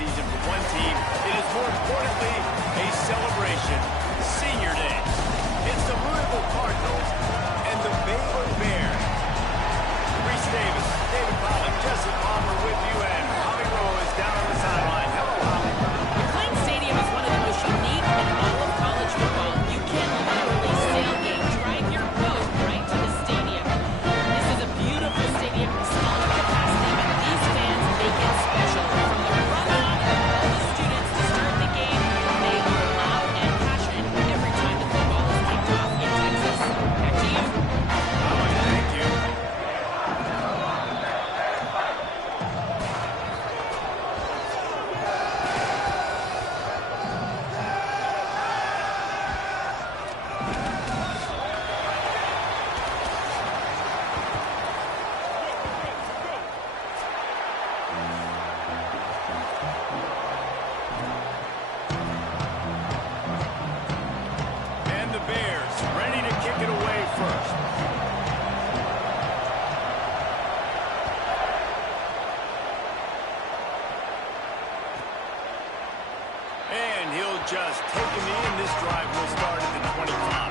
season for one team, it is more importantly a celebration. Senior Day. It's the Louisville Cardinals and the Baylor Bears. Reese Davis, David Pollack, Jesse Palmer with you, and Holly Rowe is down on the sideline. Hello, Holly. McLean Stadium is one of the most unique in all of college football. You can literally sailgate, drive your boat right to the stadium. This is a beautiful stadium, small capacity, but these fans make it special. From the run-on of all the students to start the game, they are loud and passionate every time the football is kicked off in Texas. Back to you. Thank you. And the Bears ready to kick it away first. And he'll just take him in. This drive will start at the 25.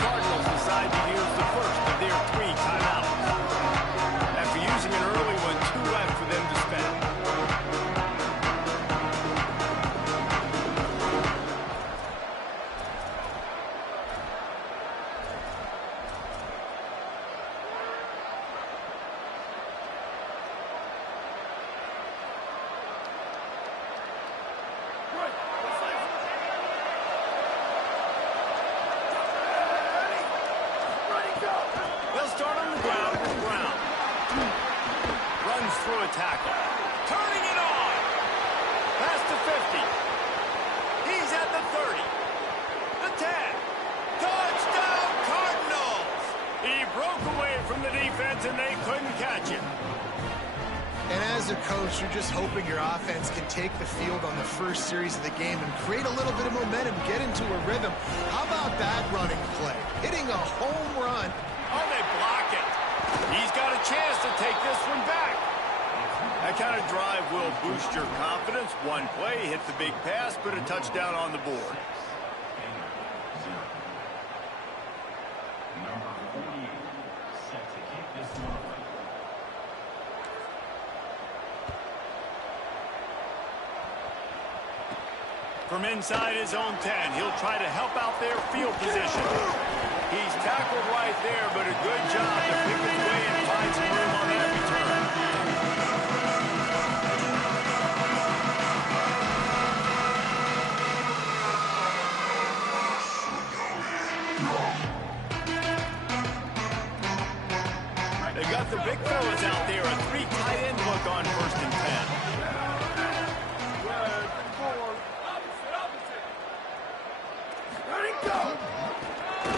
Cardinals decide to use the first of their 3 timeouts. After using an early one, 2 left for them to spend. They'll start on the ground with Brown. Runs through a tackle. Turning it on. Past the 50. He's at the 30. The 10. Touchdown Cardinals! He broke away from the defense and they couldn't catch him. And as a coach, you're just hoping your offense can take the field on the first series of the game and create a little bit of momentum, get into a rhythm. How about that running play? Hitting a home run. Oh, they block it. He's got a chance to take this one back. That kind of drive will boost your confidence. One play, hit the big pass, put a touchdown on the board. From inside his own 10, he'll try to help out their field position. He's tackled right there, but a good job to pick his way and find some room on that return. They got the big fellas out there, a 3 tight end look on 1st and 10.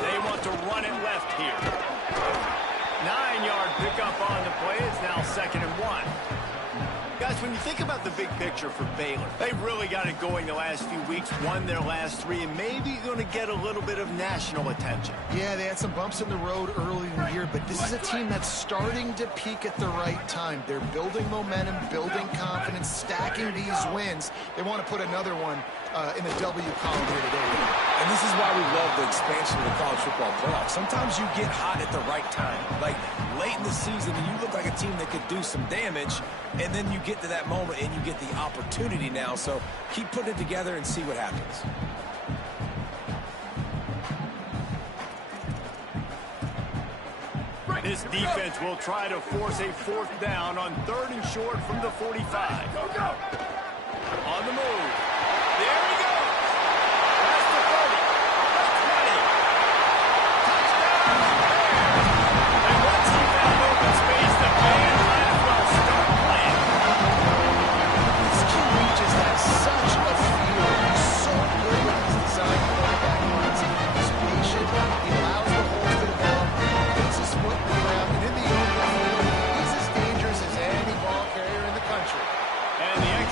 They want to run it left here. 9-yard pickup on the play. It's now 2nd and 1. Guys, when you think about the big picture for Baylor, they've really got it going the last few weeks, won their last 3, and maybe going to get a little bit of national attention. Yeah, they had some bumps in the road early in the year, but this is a team that's starting to peak at the right time. They're building momentum, building confidence, stacking these wins. They want to put another one in the W column here today. And this is why we love the expansion of the college football playoffs. Sometimes you get hot at the right time. Like late in the season, and you look like a team that could do some damage, and then you get to that moment and you get the opportunity now. So keep putting it together and see what happens. This defense will try to force a 4th down on 3rd and short from the 45. Go, go. On the move. There he goes. Past the 30. The 20. Touchdown. And once he found open space, the band might as well start playing. This QB just has such a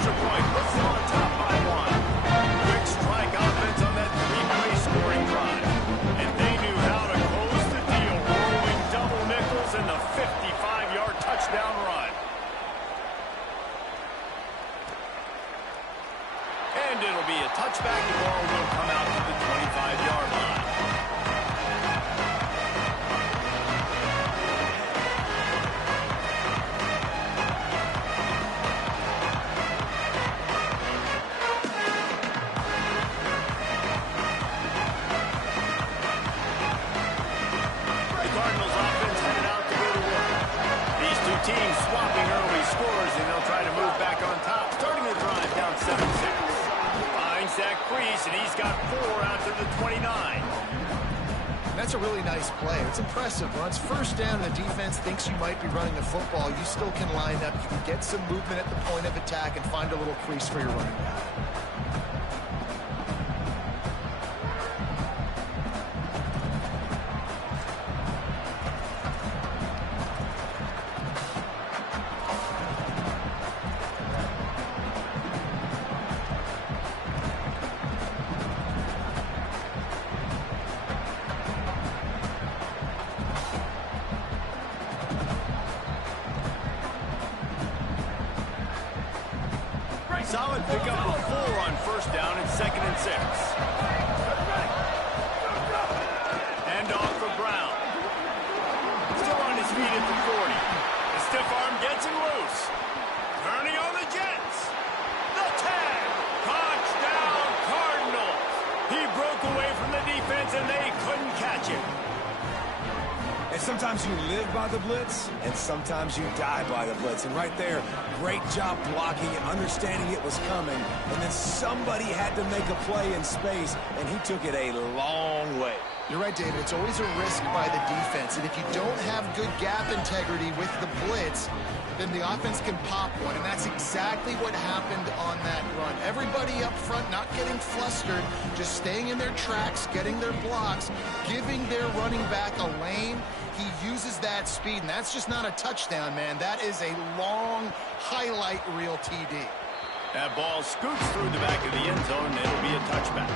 extra point puts them on top by one. Quick strike offense on that three-play scoring drive. And they knew how to close the deal, rolling double nickels and the 55-yard touchdown run. And it'll be a touchback. The ball will come out to the 25-yard line. Teams swapping early scores, and they'll try to move back on top, starting the drive down 7-6. Finds that crease, and he's got 4 out to the 29. That's a really nice play. It's impressive. Once first down, the defense thinks you might be running the football. You still can line up. You can get some movement at the point of attack and find a little crease for your running back. Solid pickup of 4 on first down and 2nd and 6. Hand off for Brown. Still on his feet at the 40. The stiff arm gets him loose. Turning on the Jets. The tag. Touchdown Cardinals. He broke away from the defense and they couldn't catch him. And sometimes you live by the blitz, and sometimes you die by the blitz. And right there, great job blocking it, understanding it was coming. And then somebody had to make a play in space, and he took it a long way. You're right, David. It's always a risk by the defense. And if you don't have good gap integrity with the blitz, then the offense can pop one. And that's exactly what happened on that run. Everybody up front not getting flustered, just staying in their tracks, getting their blocks, giving their running back a lane. He uses that speed, and that's just not a touchdown, man. That is a long highlight reel TD. That ball scoots through the back of the end zone, and it'll be a touchback.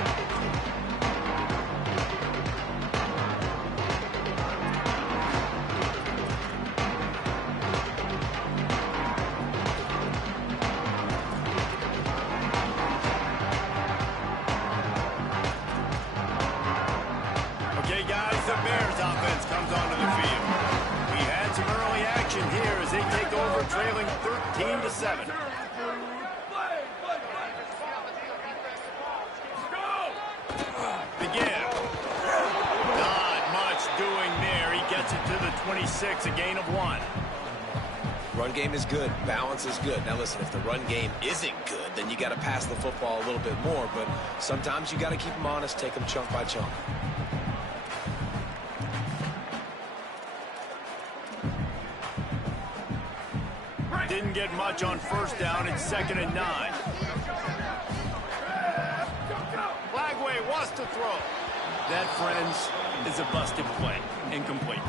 Trailing 13-7. Again. Not much doing there. He gets it to the 26, a gain of 1. Run game is good. Balance is good. Now listen, if the run game isn't good, then you got to pass the football a little bit more. But sometimes you got to keep them honest, take them chunk by chunk. Didn't get much on first down and 2nd and 9. Flagway wants to throw. That, friends, is a busted play. Incomplete.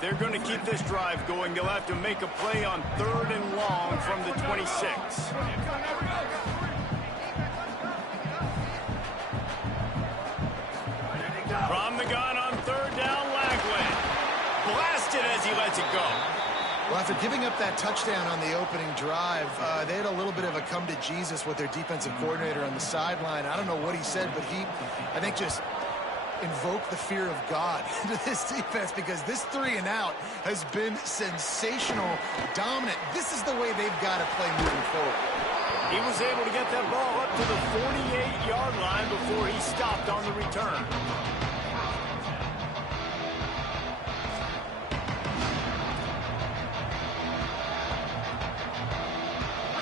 They're going to keep this drive going. They'll have to make a play on 3rd and long from the 26. From the gun on 3rd down, Lagway. Blasted as he lets it go. Well, after giving up that touchdown on the opening drive, they had a little bit of a come to Jesus with their defensive coordinator on the sideline. I don't know what he said, but he, I think, just invoke the fear of God into this defense, because this 3-and-out has been sensational, dominant. This is the way they've got to play moving forward. He was able to get that ball up to the 48-yard line before he stopped on the return.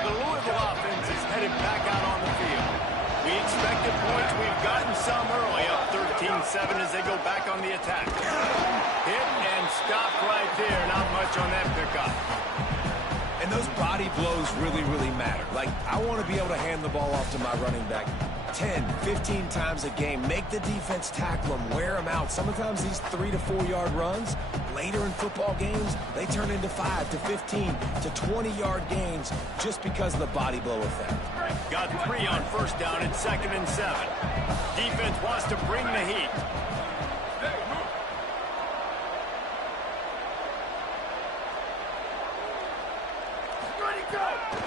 The Louisville offense is headed back out on the field. We expected points. We've gotten some early, up 13-7 as they go back on the attack. Hit and stop right there. Not much on that pickup. And those body blows really, really matter. Like, I want to be able to hand the ball off to my running back 10, 15 times a game. Make the defense tackle them, wear them out. Sometimes these 3 to 4 yard runs, later in football games, they turn into 5 to 15 to 20-yard gains just because of the body blow effect. Got 3 on first down and 2nd and 7. Defense wants to bring the heat.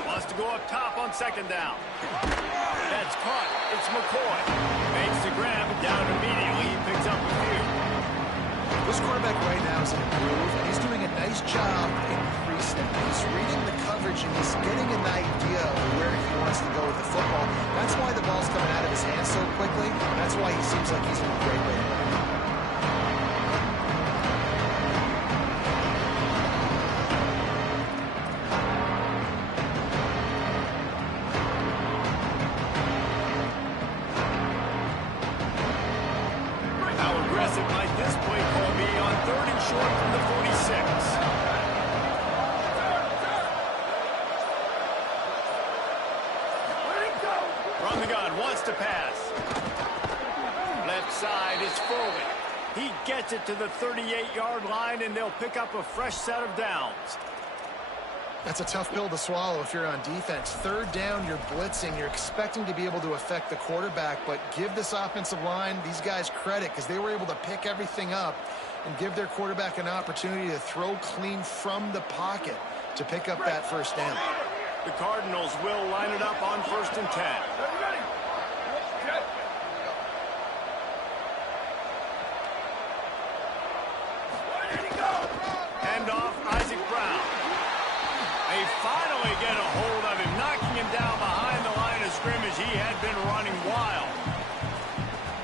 Wants to go up top on 2nd down. That's caught. It's McCoy. Makes the grab and down immediately. He picks up a few. This quarterback right now is in a groove, and he's doing a nice job in pre-snap. He's reading the coverage, and he's getting an idea of where he wants to go with the football. That's why the ball's coming out of his hands so quickly. That's why he seems like he's in a great way. Might this play call be on 3rd and short from the 46? From the gun, wants to pass. Left side is forward. He gets it to the 38-yard line, and they'll pick up a fresh set of downs. That's a tough pill to swallow if you're on defense. 3rd down, you're blitzing. You're expecting to be able to affect the quarterback, but give this offensive line, these guys, credit because they were able to pick everything up and give their quarterback an opportunity to throw clean from the pocket to pick up that 1st down. The Cardinals will line it up on 1st and 10. Hand off, Isaac Brown. They finally get a hold of him, knocking him down behind the line of scrimmage. He had been running wild.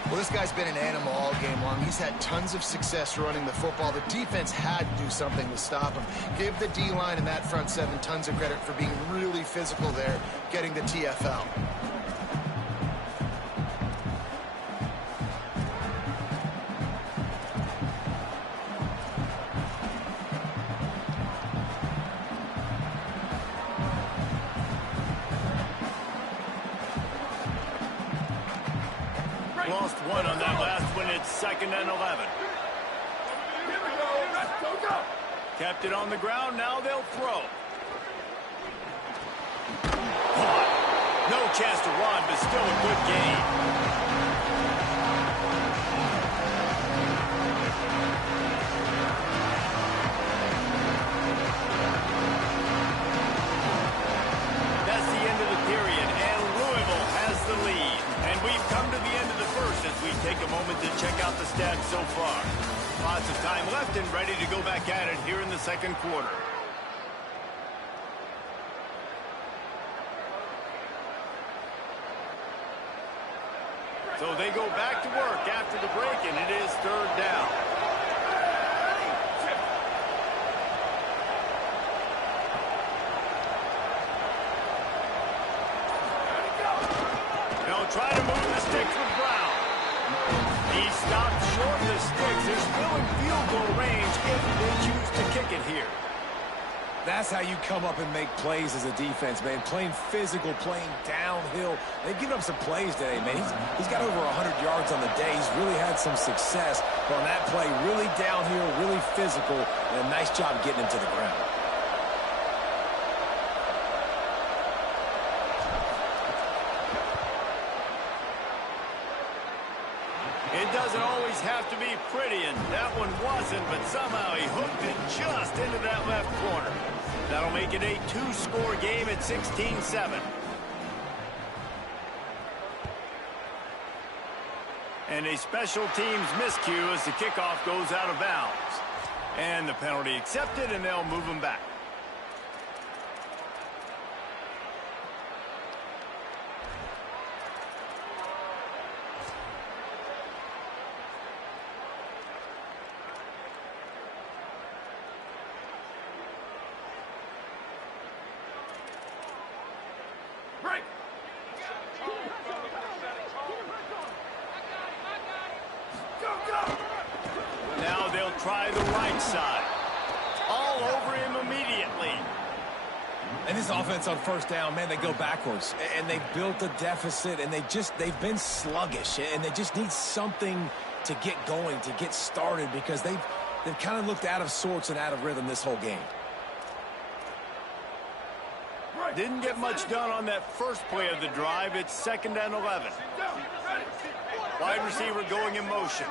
Well, this guy's been an animal all game long. He's had tons of success running the football. The defense had to do something to stop him. Give the D-line and that front 7 tons of credit for being really physical there, getting the TFL. Lost 1 on that last one. It's 2nd and 11. Kept it on the ground. Now they'll throw. Caught. No chance to run, but still a good gain. That's the end of the period, and Louisville has the lead. And we've come to the end of the first as we take a moment to check out the stats so far. Lots of time left and ready to go back at it here in the 2nd quarter. So they go back to work after the break, and it is 3rd down. They'll try to move the sticks with Brown. He stopped short of the sticks. They're still in field goal range if they choose to kick it here. That's how you come up and make plays as a defense, man. Playing physical, playing downhill. They've given up some plays today, man. He's got over 100 yards on the day. He's really had some success. But on that play, really downhill, really physical, and a nice job getting him to the ground. It doesn't always have to be pretty, and that one wasn't, but somehow he hooked it just into that left corner. That'll make it a 2-score game at 16-7. And a special teams miscue as the kickoff goes out of bounds. And the penalty accepted, and they'll move them back. Now they'll try the right side. All over him immediately. And this offense on first down, man, they go backwards. And they've built a deficit, and they've been sluggish. And they just need something to get going, to get started, because they've kind of looked out of sorts and out of rhythm this whole game. Didn't get much done on that first play of the drive. It's 2nd and 11. Wide receiver going in motion.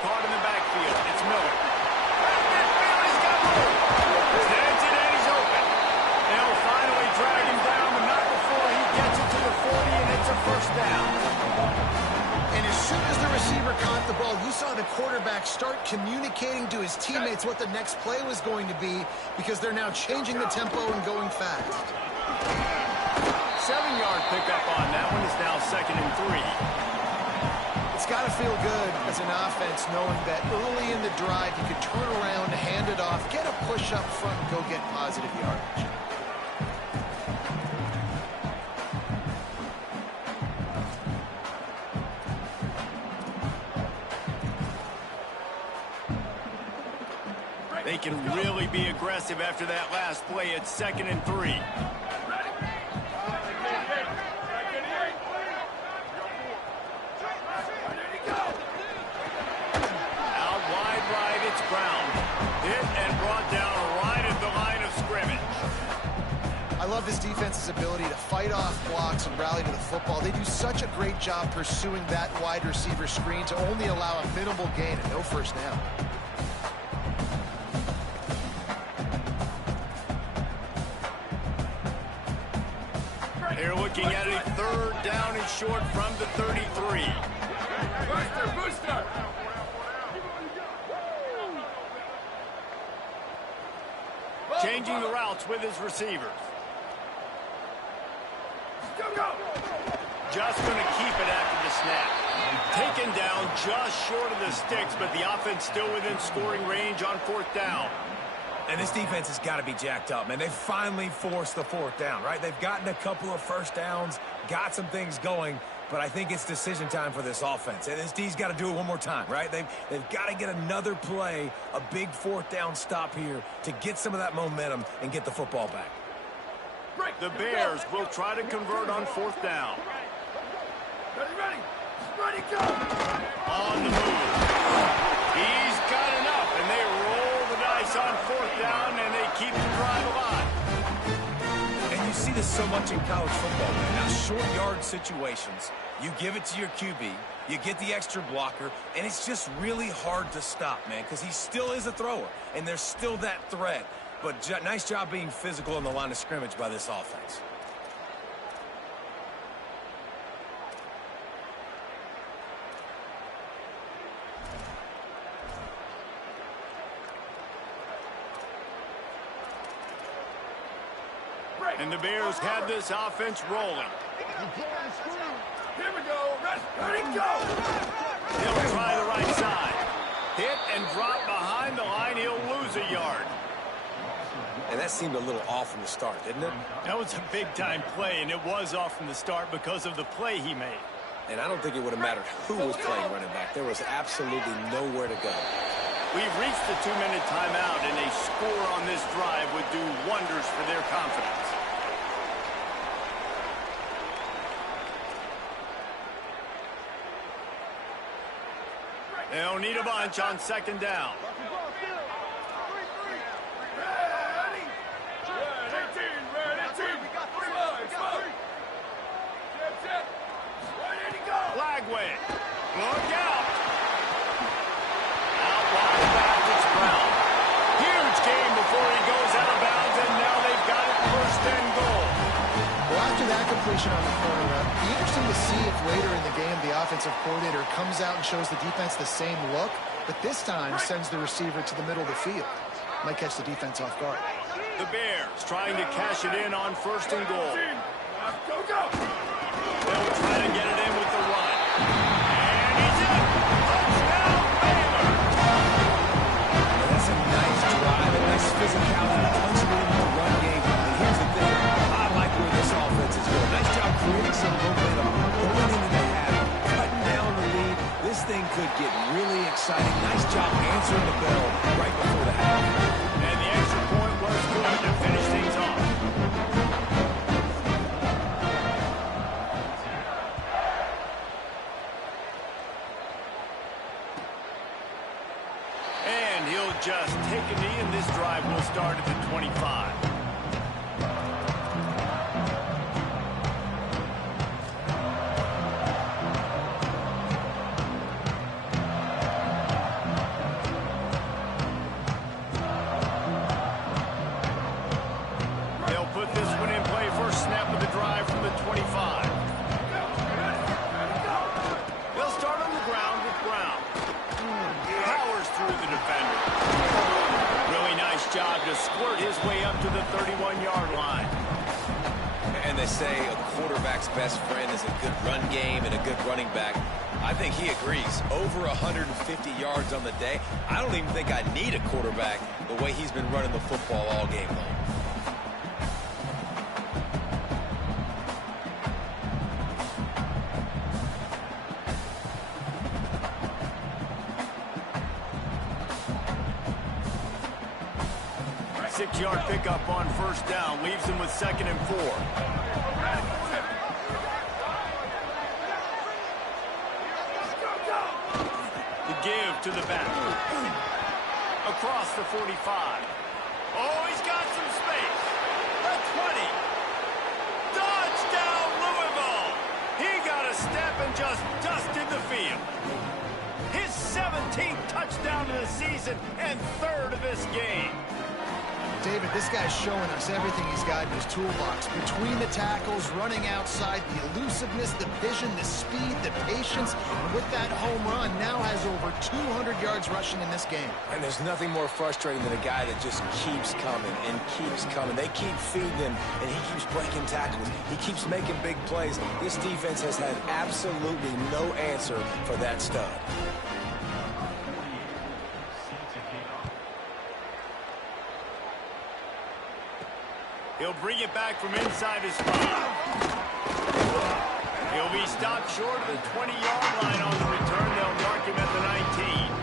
Caught in the backfield. It's Miller. He's got room. Stands it and he's open. They'll finally drag him down, but not before he gets it to the 40, and it's a first down. And as soon as the receiver caught the ball, you saw the quarterback start communicating to his teammates what the next play was going to be, because they're now changing the tempo and going fast. 7-yard pickup on that one. Is now 2nd and 3. It's got to feel good as an offense knowing that early in the drive you could turn around, hand it off, get a push up front, and go get positive yardage. They can really be aggressive after that last play. It's 2nd and 3. Out wide right, it's Brown. Hit and brought down right at the line of scrimmage. I love this defense's ability to fight off blocks and rally to the football. They do such a great job pursuing that wide receiver screen to only allow a minimal gain and no first down. They're looking at a 3rd down and short from the 33. Booster. Changing the routes with his receivers. Just going to keep it after the snap. Taken down just short of the sticks, but the offense still within scoring range on 4th down. And this defense has got to be jacked up, man. They finally forced the 4th down, right? They've gotten a couple of first downs, got some things going, but I think it's decision time for this offense. And this D's got to do it one more time, right? They've got to get another play, a big 4th down stop here to get some of that momentum and get the football back. The Bears will try to convert on 4th down. Ready, go! On the move. He's got enough, and they roll the dice on 4th down, and they keep the drive alive. And you see this so much in college football, man. Now, short yard situations, you give it to your QB, you get the extra blocker, and it's just really hard to stop, man, because he still is a thrower, and there's still that threat. But nice job being physical on the line of scrimmage by this offense. And the Bears have this offense rolling. Here we go. Ready, go. He'll try the right side. Hit and drop behind the line. He'll lose a yard. And that seemed a little off from the start, didn't it? That was a big-time play, and it was off from the start because of the play he made. And I don't think it would have mattered who was playing running back. There was absolutely nowhere to go. We've reached the 2-minute timeout, and a score on this drive would do wonders for their confidence. They'll need a bunch on 2nd down. Flagway. Look out. Out wide back, it's Brown. Huge game before he goes out of bounds, and now they've got it 1st and goal. Well, after that completion on the corner route, it'd be interesting to see if later in the game the offensive coordinator comes out and shows the defense the same look, but this time sends the receiver to the middle of the field. Might catch the defense off guard. The Bears trying to cash it in on 1st and goal. Go. They'll try to get it in with the run. And he's in. Touchdown, Baylor. That's a nice drive, a nice physicality, punch it in the run game. And here's the thing, I like where this offense is going. Nice job creating some momentum, going into the half, cutting down the lead. This thing could get really exciting. Nice job answering the bell right before the half. put this one in play. First snap of the drive from the 25. They'll start on the ground with Brown. Powers through the defender. Really nice job to squirt his way up to the 31-yard line. And they say a quarterback's best friend is a good run game and a good running back. I think he agrees. Over 150 yards on the day. I don't even think I need a quarterback the way he's been running the football all game long. Six-yard pickup on first down. Leaves him with 2nd and 4. The give to the back. Across the 45. Oh, he's got some space. The 20. Touchdown, Louisville. He got a step and just dusted the field. His 17th touchdown of the season and 3rd of this game. David, this guy's showing us everything he's got in his toolbox. Between the tackles, running outside, the elusiveness, the vision, the speed, the patience. And with that home run, now has over 200 yards rushing in this game. And there's nothing more frustrating than a guy that just keeps coming and keeps coming. They keep feeding him, and he keeps breaking tackles. He keeps making big plays. This defense has had absolutely no answer for that stud. He'll bring it back from inside his 5. He'll be stopped short of the 20-yard line on the return. They'll mark him at the 19.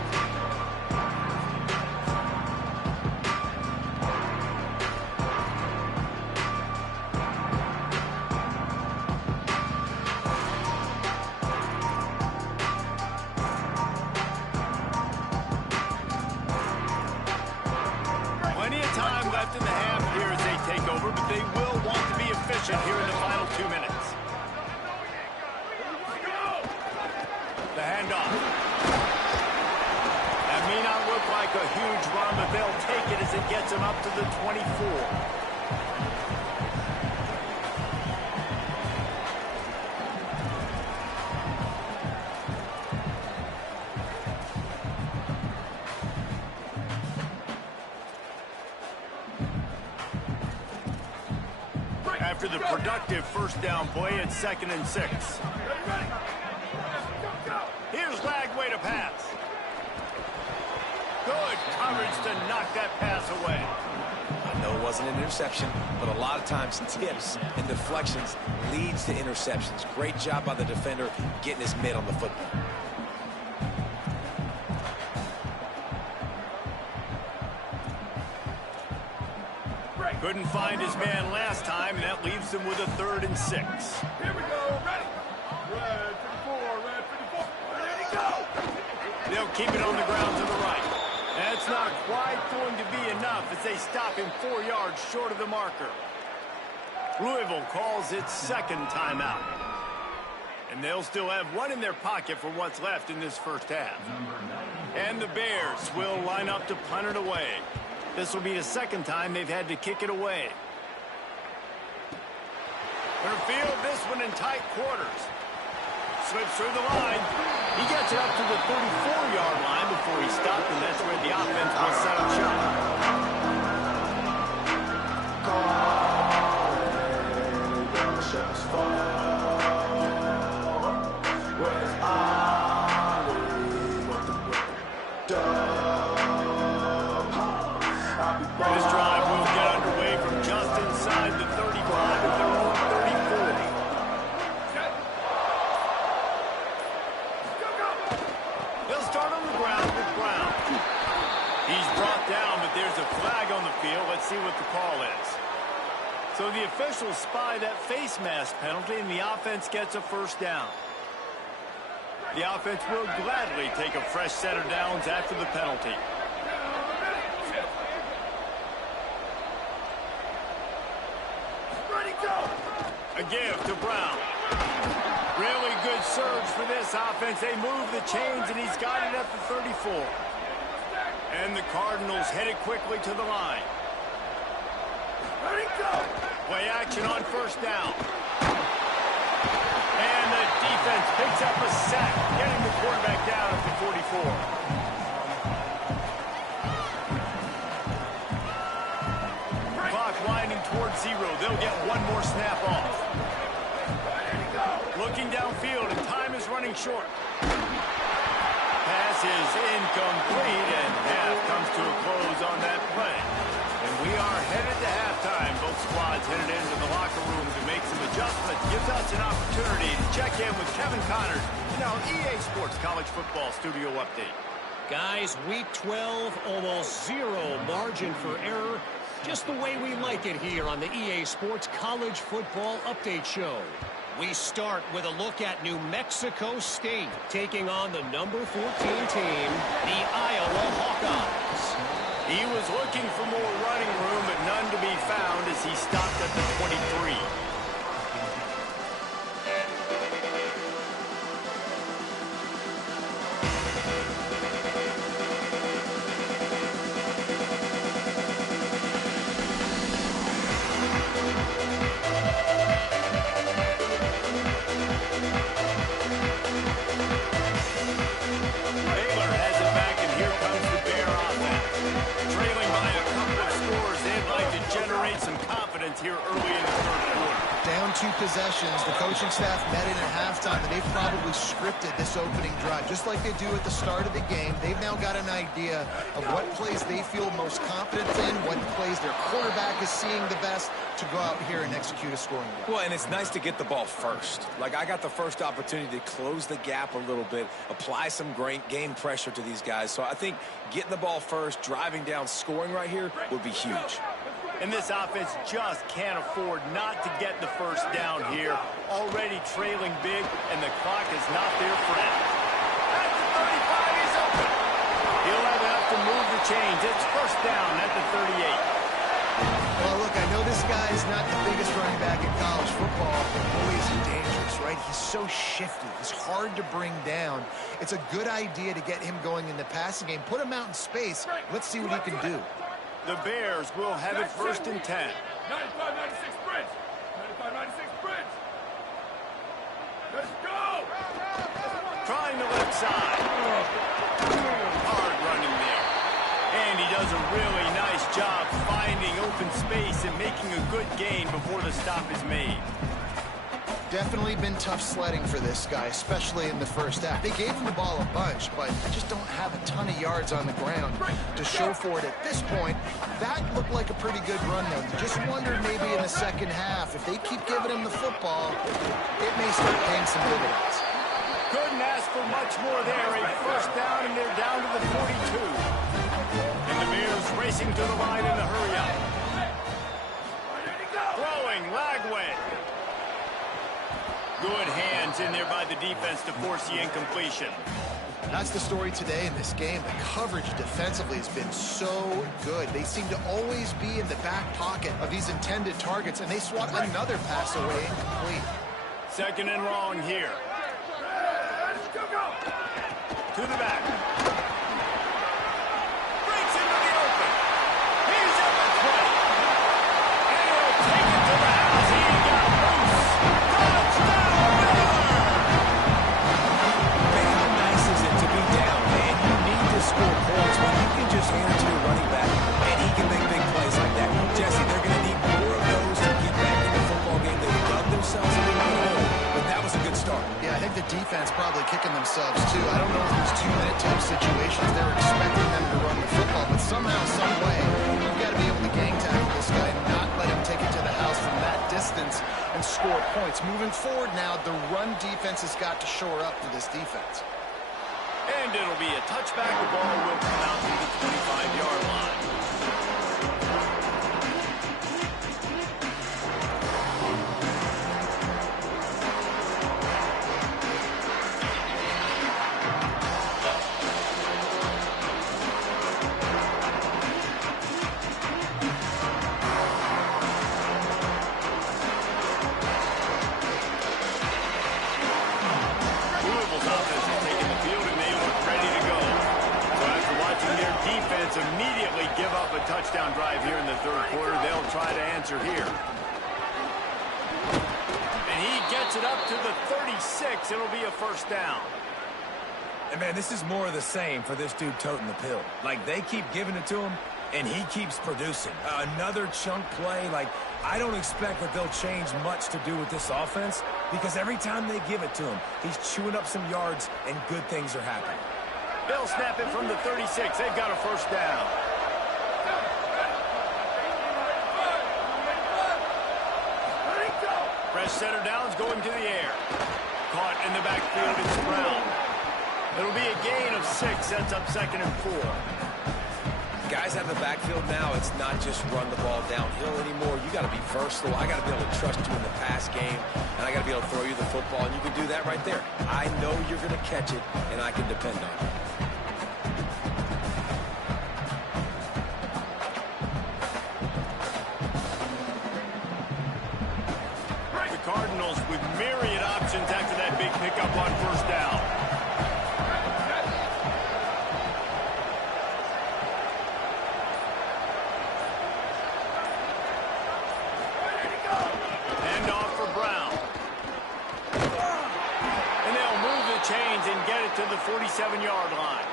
Plenty of time left in the half here as they take over, but they will want to be efficient here in the final 2 minutes. The handoff. That may not look like a huge run, but they'll take it as it gets them up to the 24. After the productive first down play, it's 2nd and 6. Here's Lagway to pass. Good coverage to knock that pass away. I know it wasn't an interception, but a lot of times tips and deflections leads to interceptions. Great job by the defender getting his mitt on the football. Couldn't find his man last time, and that leaves him with a 3rd and 6. Here we go, ready? Red 54, ready to go! They'll keep it on the ground to the right. That's not quite going to be enough as they stop him 4 yards short of the marker. Louisville calls its 2nd timeout. And they'll still have one in their pocket for what's left in this first half. And the Bears will line up to punt it away. This will be the 2nd time they've had to kick it away. They'll field this one in tight quarters. Slips through the line. He gets it up to the 34-yard line before he stopped, and that's where the offense will set up shop. This drive will get underway from just inside the 35 at their own 34. They'll start on the ground with Brown. He's brought down, but there's a flag on the field. Let's see what the call is. So the officials spy that face mask penalty, and the offense gets a first down. The offense will gladly take a fresh set of downs after the penalty. A give to Brown. Really good surge for this offense. They move the chains, and he's got it at the 34. And the Cardinals headed quickly to the line. Ready, go! Play action on first down. And the defense picks up a sack, getting the quarterback down at the 44. Clock winding towards 0. They'll get one more snap off. Looking downfield, and time is running short. Pass is incomplete, and half comes to a close on that play. And we are headed to halftime. Both squads headed into the locker room to make some adjustments. Gives us an opportunity to check in with Kevin Connors in our EA Sports College Football Studio Update. Guys, week 12, almost zero margin for error. Just the way we like it here on the EA Sports College Football Update Show. We start with a look at New Mexico State taking on the number 14 team, the Iowa Hawkeyes. He was looking for more running room, but none to be found as he stopped at the 23. Here early in the third quarter. Down 2 possessions. The coaching staff met in at halftime, and they've probably scripted this opening drive. Just like they do at the start of the game, they've now got an idea of what plays they feel most confident in, what plays their quarterback is seeing the best to go out here and execute a scoring game. Well, and it's nice to get the ball first. Like, I got the first opportunity to close the gap a little bit, apply some great game pressure to these guys. So I think getting the ball first, driving down, scoring right here would be huge. And this offense just can't afford not to get the first down here. Already trailing big, and the clock is not their friend. At the 35, he's open. He'll have enough to move the chains. It's first down at the 38. Well, look, I know this guy is not the biggest running back in college football, but boy, is he dangerous, right? He's so shifty. He's hard to bring down. It's a good idea to get him going in the passing game. Put him out in space. Let's see what he can do. The Bears will have it first and 10. 95-96 Prince. 95-96 Prince. Let's go. Trying the left side. Hard running there. And he does a really nice job finding open space and making a good gain before the stop is made. Definitely been tough sledding for this guy, especially in the first half. They gave him the ball a bunch, but I just don't have a ton of yards on the ground to show for it at this point. That looked like a pretty good run, though. You just wondered maybe in the second half, if they keep giving him the football, it may start paying some dividends. Couldn't ask for much more there. A first down, and they're down to the 42. And the Bears racing to the line in the hurry-up. Throwing, Lagway. Good hands in there by the defense to force the incompletion. That's the story today in this game. The coverage defensively has been so good. They seem to always be in the back pocket of these intended targets, and they swat another pass away incomplete. Second and long here. To the back. Breaks into the open. He's at the 20. And he'll take it to the house. He got loose. Touchdown, Miller! Man, how nice is it to be down, man? You need to score points when you can just hand it to your running back, and he can make big plays like that. Jesse, they're going to need more of those to get back in the football game. They dug themselves a little bit hole, but that was a good start. Yeah, I think the defense probably kicking themselves, too. I don't know if these 2-minute type situations, they were expecting them to run the football, but somehow, some way, you've got to be able to gang tackle this guy and not let him take it to the house from that distance and score points. Moving forward now, the run defense has got to shore up for this defense. And it'll be a touchback. The ball will come out to the 25-yard line. Immediately give up a touchdown drive here in the third quarter. They'll try to answer here. gets it up to the 36. It'll be a first down. And, man, this is more of the same for this dude toting the pill. Like, they keep giving it to him, and he keeps producing. Another chunk play. Like, I don't expect that they'll change much to do with this offense because every time they give it to him, he's chewing up some yards, and good things are happening. They'll snap it from the 36. They've got a first down. Fresh center downs going to the air. Caught in the backfield, it's Brown. It'll be a gain of 6. Sets up 2nd and 4. Guys have the backfield now. It's not just run the ball downhill anymore. You got to be versatile. I got to be able to trust you in the pass game, and I got to be able to throw you the football, and you can do that right there. I know you're going to catch it, and I can depend on it. Cardinals with myriad options after that big pickup on first down. Hand off for Brown. And they'll move the chains and get it to the 47-yard line.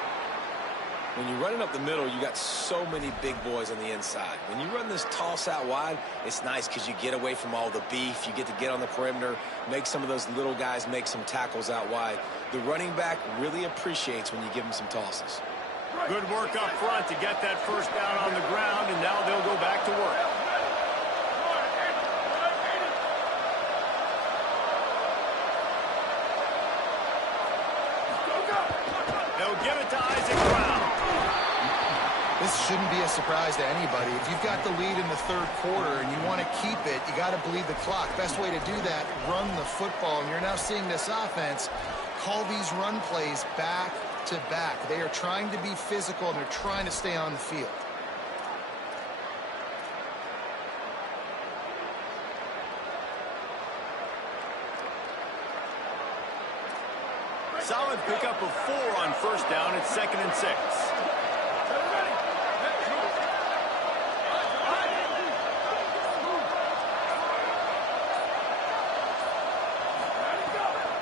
When you're running up the middle, you got so many big boys on the inside. When you run this toss out wide, it's nice because you get away from all the beef. You get to get on the perimeter, make some of those little guys make some tackles out wide. The running back really appreciates when you give him some tosses. Good work up front to get that first down on the ground, and now they'll go back to work. They'll give it to Isaac Brown. This shouldn't be a surprise to anybody. If you've got the lead in the 3rd quarter and you want to keep it, you got to bleed the clock. Best way to do that, run the football. And you're now seeing this offense call these run plays back to back. They are trying to be physical, and they're trying to stay on the field. Solid pickup of 4 on first down. It's 2nd and 6.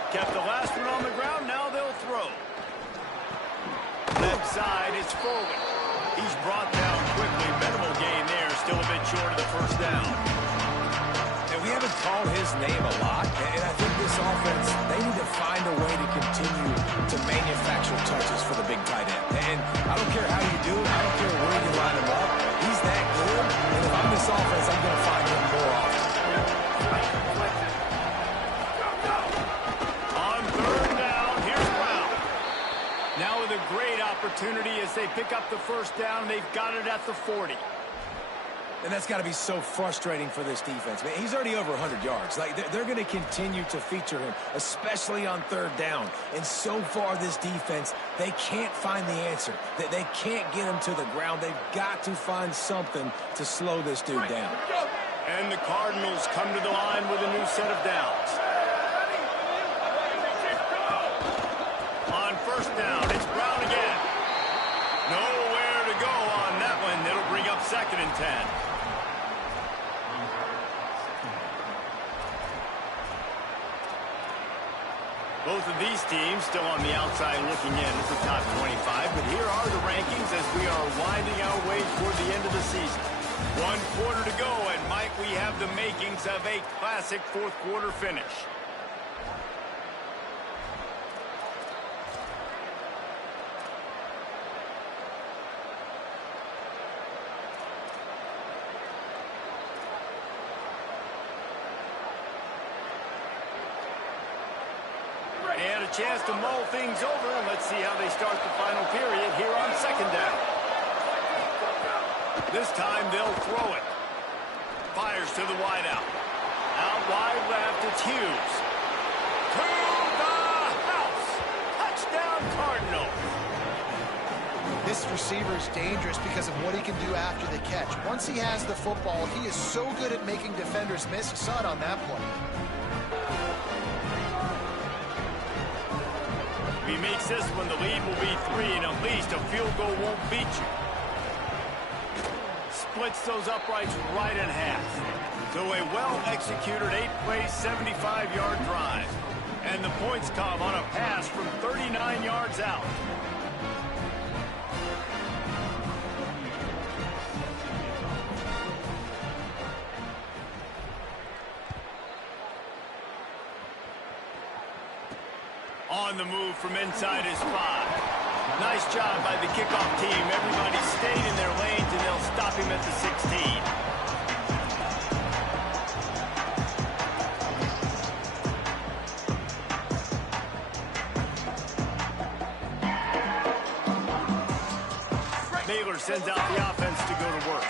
Kept the last one on the ground. Now they'll throw. Left side is Foley. He's brought down quickly. Minimal gain there. Still a bit short of the first down. And we haven't called his name a lot, and I think this offense, they need to find a way to continue to manufacture touches for the big tight end. And I don't care how you do it. I don't care where you line him up. He's that good, and if I'm this offense, I'm going to find him more often. On 3rd down, here's Brown. Now with a great opportunity as they pick up the first down. They've got it at the 40. And that's got to be so frustrating for this defense. Man, he's already over 100 yards. Like, they're going to continue to feature him, especially on 3rd down. And so far, this defense, they can't find the answer. They can't get him to the ground. They've got to find something to slow this dude down. And the Cardinals come to the line with a new set of downs. On first down, it's Brown again. Nowhere to go on that one. It'll bring up 2nd and 10. Both of these teams still on the outside looking in at the top 25, but here are the rankings as we are winding our way toward the end of the season. 1 quarter to go, and Mike, we have the makings of a classic 4th quarter finish. They had a chance to mull things over, and let's see how they start the final period here on 2nd down. This time they'll throw it. Fires to the wideout. Out wide left, it's Hughes. To the house. Touchdown, Cardinals. This receiver is dangerous because of what he can do after the catch. Once he has the football, he is so good at making defenders miss. You saw it on that play. If he makes this one, the lead will be 3, and at least a field goal won't beat you. Splits those uprights right in half. So a well-executed 8-play, 75-yard drive. And the points come on a pass from 39 yards out. On the move from inside his 5. Nice job by the kickoff team. Everybody stayed in their lanes, and they'll stop him at the 16. Naylor sends out the offense to go to work.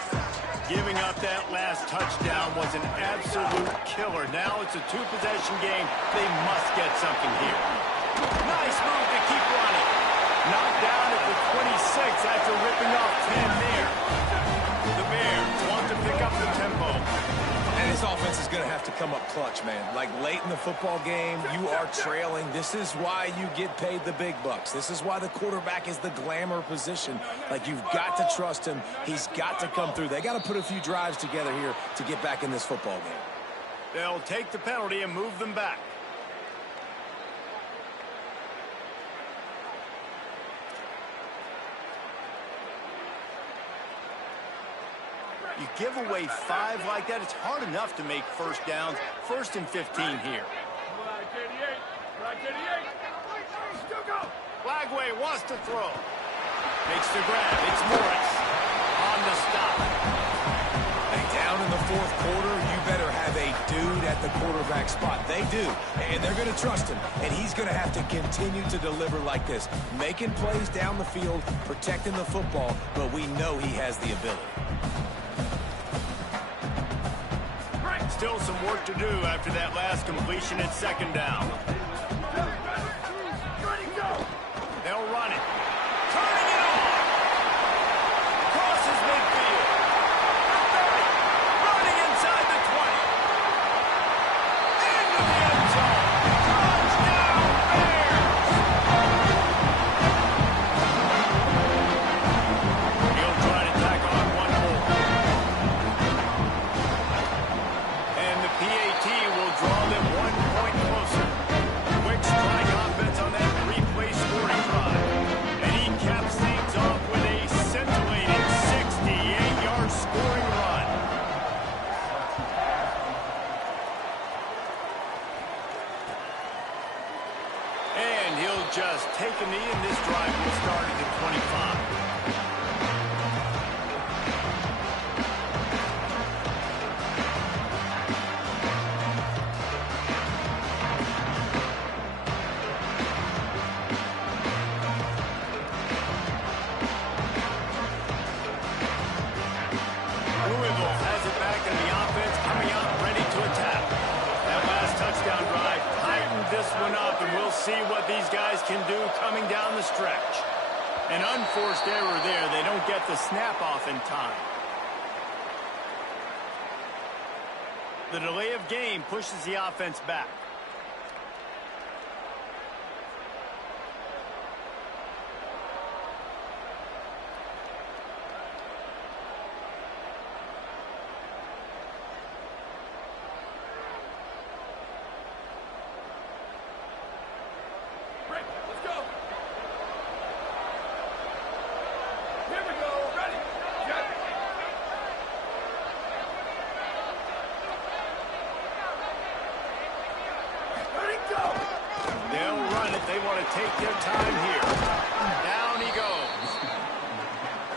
Giving up that last touchdown was an absolute killer. Now it's a two-possession game. They must get something here. Nice move to keep running. Knocked down at the 26 after ripping off 10 there. The Bears want to pick up the tempo. And his offense is going to have to come up clutch, man. Like late in the football game, you are trailing. This is why you get paid the big bucks. This is why the quarterback is the glamour position. Like, you've got to trust him. He's got to come through. They got to put a few drives together here to get back in this football game. They'll take the penalty and move them back. You give away 5 like that, it's hard enough to make first downs. 1st and 15 here. Flagway wants to throw. Makes the grab. It's Morris on the stop. Hey, down in the 4th quarter, you better have a dude at the quarterback spot. They do, and they're going to trust him. And he's going to have to continue to deliver like this, making plays down the field, protecting the football, but we know he has the ability. Still some work to do after that last completion at 2nd down. They'll run it. Turning it on. Crosses midfield. The 30. Running inside the 20. Into the end zone. Touchdown, Bears. He'll try to tack on one more. And the PAT will draw them 1 point closer. Quick strike offense on that 3-play scoring drive. And he caps things off with a scintillating 68-yard scoring run. And he'll just take a knee, and this drive will start at the 25. Louisville has it back, and the offense coming out ready to attack. That last touchdown drive tightened this one up, and we'll see what these guys can do coming down the stretch. An unforced error there. They don't get the snap off in time. The delay of game pushes the offense back. Let's go. Here we go. Ready. Jet. Ready, go. They'll run it. They want to take their time here. Down he goes.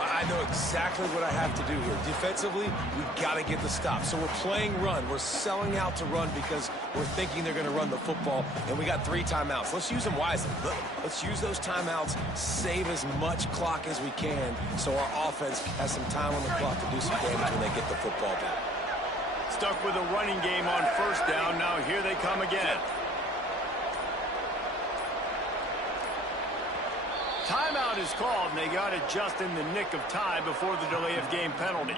I know exactly what I have to do here. Defensively, we've got to get the stop. So we're playing run. We're selling out to run because we're thinking they're going to run the football, and we got 3 timeouts. Let's use them wisely. Let's use those timeouts, save as much clock as we can so our offense has some time on the clock to do some damage when they get the football back. Stuck with a running game on 1st down. Now here they come again. Timeout is called, and they got it just in the nick of time before the delay of game penalty.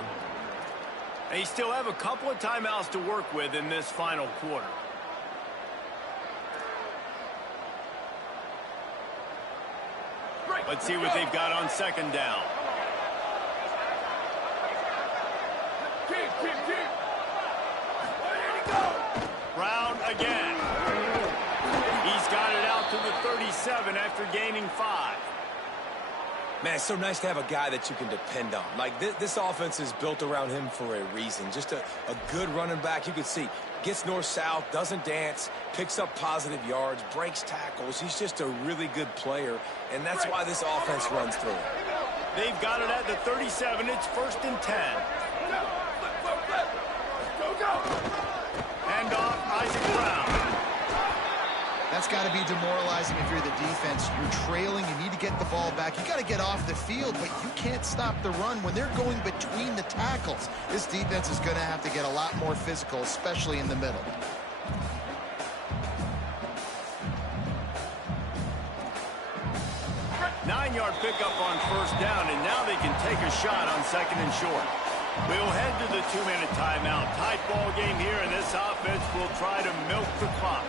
They still have a couple of timeouts to work with in this final quarter. Let's see what they've got on 2nd down. Keep. Brown again. He's got it out to the 37 after gaining 5. Man, it's so nice to have a guy that you can depend on. Like, this offense is built around him for a reason. Just a good running back. You can see, gets north-south, doesn't dance, picks up positive yards, breaks tackles. He's just a really good player, and that's why this offense runs through him. They've got it at the 37. It's 1st and 10. Hand off Isaac Brown. That's got to be demoralizing if you're the defense. You're trailing. You need to get the ball back. You got to get off the field, but you can't stop the run when they're going between the tackles. This defense is going to have to get a lot more physical, especially in the middle. Nine-yard pickup on 1st down, and now they can take a shot on 2nd and short. We'll head to the 2-minute timeout. Tight ball game here, and this offense will try to milk the clock.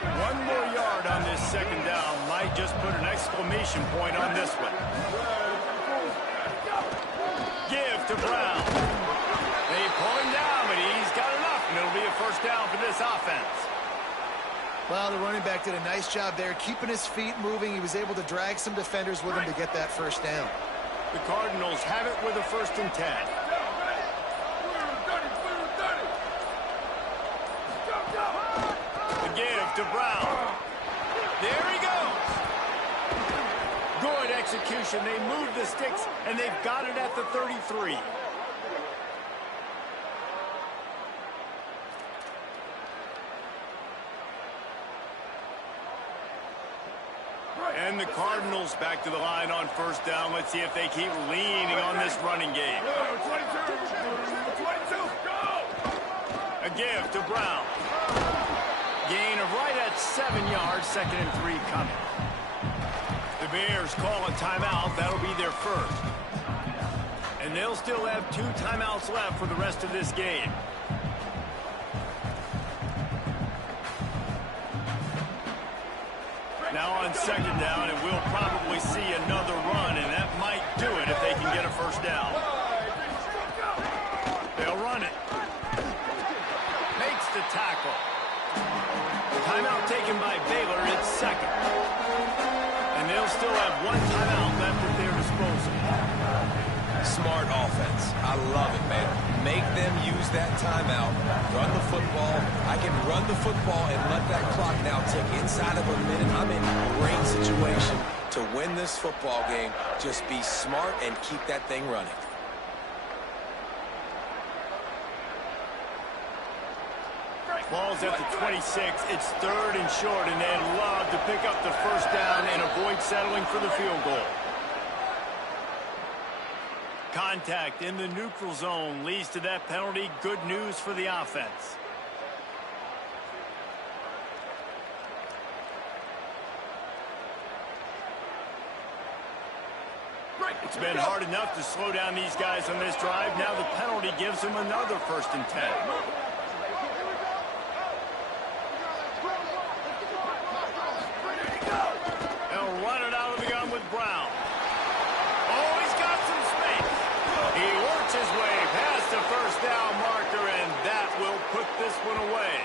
1 more yard on this 2nd down might just put an exclamation point on this one. Give to Brown. They pull him down, but he's got enough, and it'll be a 1st down for this offense. Well, the running back did a nice job there, keeping his feet moving. He was able to drag some defenders with him to get that 1st down. The Cardinals have it with a 1st and 10. The give to Brown. There he goes. Good execution. They moved the sticks, and they've got it at the 33. And the Cardinals back to the line on 1st down. Let's see if they keep leaning on this running game. 22, go! A give to Brown. Gain of right at 7 yards, 2nd and 3 coming. The Bears call a timeout. That'll be their 1st. And they'll still have 2 timeouts left for the rest of this game. Now on 2nd down, and we'll probably see another run, and that might do it if they can get a 1st down. They'll run it. Makes the tackle. Timeout taken by Baylor. It's 2nd. And they'll still have 1 timeout left at their disposal. Smart offense. I love it, man. Make them use that timeout. Run the football. I can run the football and let that clock now tick inside of a minute. I'm in a great situation to win this football game. Just be smart and keep that thing running. Ball's at the 26. It's 3rd and short, and they'd love to pick up the 1st down and avoid settling for the field goal. Contact in the neutral zone leads to that penalty. Good news for the offense. It's been hard enough to slow down these guys on this drive. Now the penalty gives them another 1st and 10. They'll run it out of the gun with Brown. Oh, he's got some space. He works his way past the 1st down marker, and that will put this one away.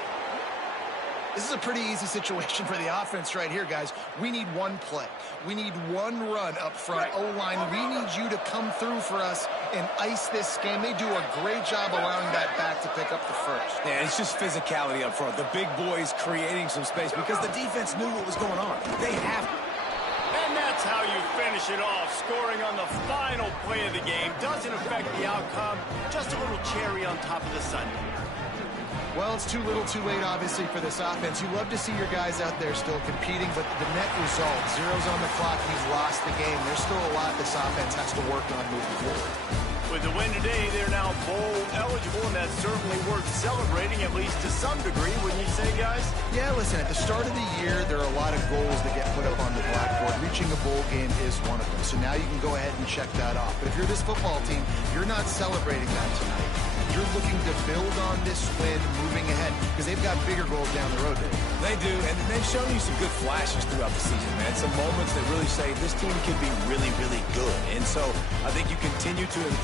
This is a pretty easy situation for the offense right here, guys. We need 1 play. We need 1 run up front. O-line, we need you to come through for us and ice this game. They do a great job allowing that back to pick up the 1st. Yeah, it's just physicality up front. The big boys creating some space because the defense knew what was going on. They have to. And that's how you finish it off. Scoring on the final play of the game doesn't affect the outcome. Just a little cherry on top of the sundae. Well, it's too little too late, obviously, for this offense. You love to see your guys out there still competing, but the net result, 0's on the clock, he's lost the game. There's still a lot this offense has to work on moving forward. With the win today, they're now bowl eligible, and that's certainly worth celebrating, at least to some degree, wouldn't you say, guys? Yeah, listen, at the start of the year, there are a lot of goals that get put up on the blackboard. Reaching a bowl game is one of them. So now you can go ahead and check that off. But if you're this football team, you're not celebrating that tonight. You're looking to build on this win moving ahead because they've got bigger goals down the road. They do, and they've shown you some good flashes throughout the season, man. Some moments that really say this team can be really, really good. And so I think you continue to